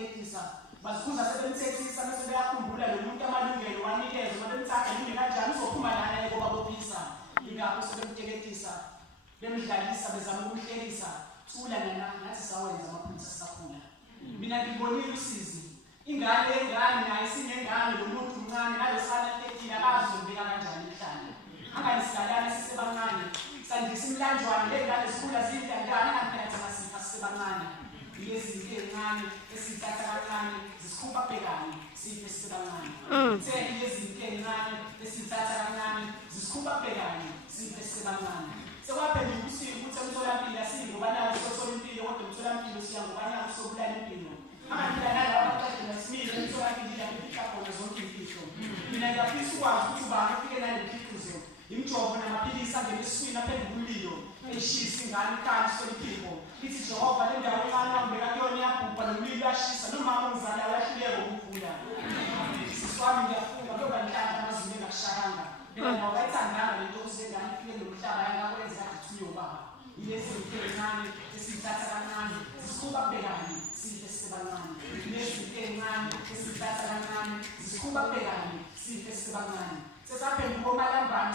bamthethisa bazikhuza sebemthethisa bese beyakhumbula lo muntu amalungelo wanikeza uma bemthatha yini kanjani uzophuma lana ngoba bophisa ingakho sebemteketisa bemdlalisa bezama ukumhlekisa thula nana ngathi sawenza amaphoyisa sakhula mina ngibonile usizi ingane nayo sinengane lo muntu umncane nalosana 13 akazombeka kanjani emhlanje anganisidalana sisebancane sandisa imlanjwane lengane zikhula zindandana angaphethe masifa sisebancane lezi zinto ezincane esithatha kancane zisikhupha bhekane sife sisebancane theni lezi zinto ezincane esithatha kancane zisikhupha bhekane sife sisebancane sekwaphendula ubusika ukuthi emtholampilo asingoba nayo sothola impilo kodwa emtholampilo siya ngoba nayo sobulala impilo angaphila nalabo abaqedwe nasimile emtholampilo lapho khona zonke imfihlo mina ngiyafisa ukwazi ukuthi ubani ufike nale mkhiqizo imjovo namaphilisi angena esiswini aphendula umlilo eshisa ingane ikhaya isoliphiko lithi Jehova le ndawo encane wangibeka kuyona iyabhubha nomlilo uyashisa nomama ongizalayo uyahluleka ukuvula siswami ngiyafunga kuyoba nhlanhla amazinyo engakushayanga mina ngawayithandanga lento kusengane ifike nomhlaba yangakwenza athi uyobaba yilezi zinto ezincane esiyithatha kancane zisikhupha kubekane sife sisebancane yilezi zinto ezincane esiyithatha kancane zisikhupha kubekane sife sisebancane sesaphendula omalambane